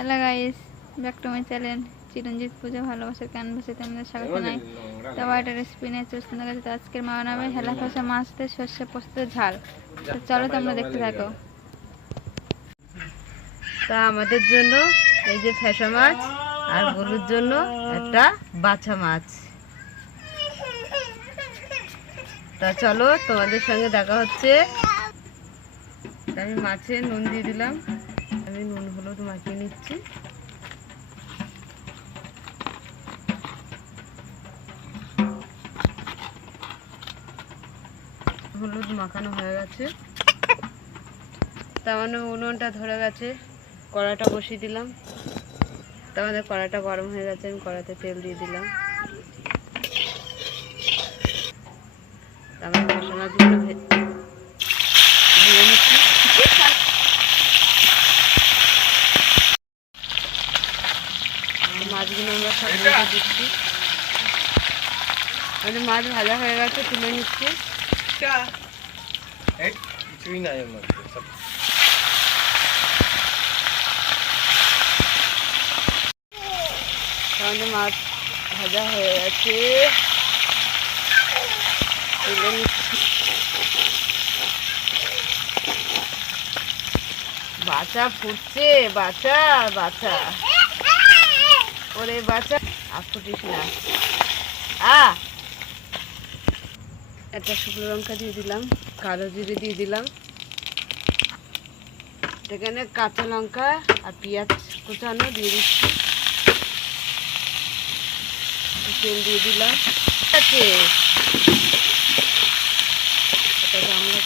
Hello guys, back to my channel Chiranjit Puja ভালোবাসার ক্যানভাসে তোমাদের স্বাগত জানাই। তো একটা রেসিপি নিয়ে চলে গেছে। তো আজকের মা বানাবে হেলা ফেসা মাছ দিয়ে সর্ষে পোস্তের ঝাল। তো চলো তোমরা দেখতে থাকো। তা আমাদের জন্য এই যে ফেসা মাছ আর গরুর জন্য একটা বাছা মাছ। তা চলো তোমাদের সঙ্গে দেখা হচ্ছে। আমি মাছে নুন দিয়ে দিলাম, আমি নুন হলুদ মাখিয়ে নিচ্ছি। হলুদ মাখানো হয়ে গেছে, তার মানে উনুনটা ধরে গেছে। কড়াটা বসিয়ে দিলাম, তার মানে কড়াটা গরম হয়ে গেছে। আমি কড়াতে তেল দিয়ে দিলাম, তারপরে মশলা মাছগুলো ভেজে নিচ্ছি। মাছগুলো আমরা সব ভেজে দিচ্ছি। আমাদের মাছ ভাজা হয়ে গেছে, তুলে নিচ্ছি। আমাদের মাছ ভাজা হয়ে গেছে, তুলে নিচ্ছি। বাচ্চা ফুটছে, বাচ্চা বাচ্চা, ওরে বাচ্চা আর ফুটিস না। একটা শুকনো লঙ্কা দিয়ে দিলাম, কালো জিরে দিয়ে দিলাম, এখানে কাঁচা লঙ্কা আর পেঁয়াজ কুচানো দিয়ে দিচ্ছি। তেল দিয়ে দিলাম, আছে আমরা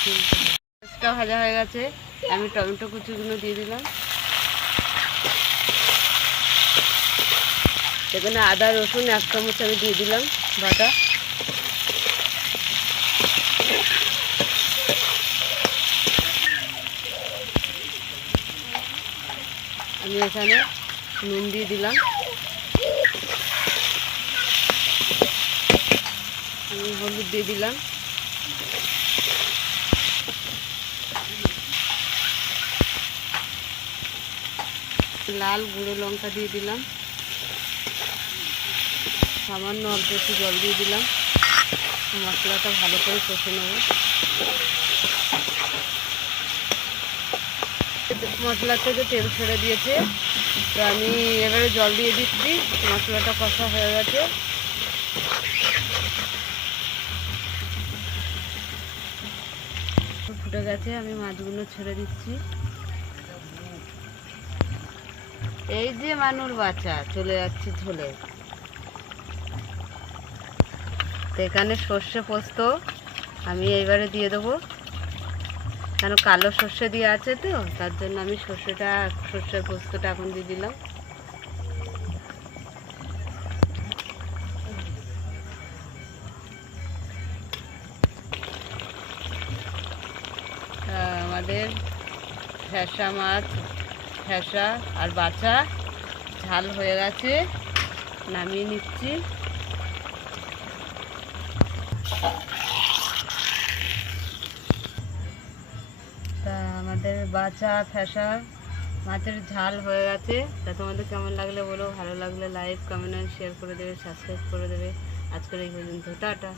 মাছটা ভাজা হয়ে গেছে। আমি টমেটো কুচিগুলো দিয়ে দিলাম, এখানে আদা রসুন 1 চামচ আমি দিয়ে দিলাম বাটা। আমি এখানে নুন দিয়ে দিলাম, আমি হলুদ দিয়ে দিলাম, লাল গুঁড়ো লঙ্কা দিয়ে দিলাম, সামান্য অল্প একটু জল দিয়ে দিলাম। মশলাটা ভালো করে কষে নেব। মশলা থেকে তেল ছেড়ে দিয়েছে, তো আমি এবারে জল দিয়ে দিচ্ছি। মশলাটা কষা হয়ে গেছে। ফুটে গেছে, আমি মাছগুলো ছেড়ে দিচ্ছি। এই যে মানুর বাচ্চা চলে যাচ্ছে ঝোলে। তো এখানে সর্ষে পোস্ত আমি এইবারে দিয়ে দেবো, কেন কালো সর্ষে দিয়ে আছে তো, তার জন্য আমি সর্ষে পোস্তটা এখন দিয়ে দিলাম। আমাদের ফ্যাসা মাছ, ফ্যাসা আর বাছা ঝাল হয়ে গেছে, নামিয়ে নিচ্ছি। তা আমাদের বাছা ফ্যাসা মাছের ঝাল হয়ে গেছে। তা তোমাদের কেমন লাগলে বলো, ভালো লাগলে লাইক কমেন্ট শেয়ার করে দেবে, সাবস্ক্রাইব করে দেবে। আজকের এই পর্যন্ত, টাটা।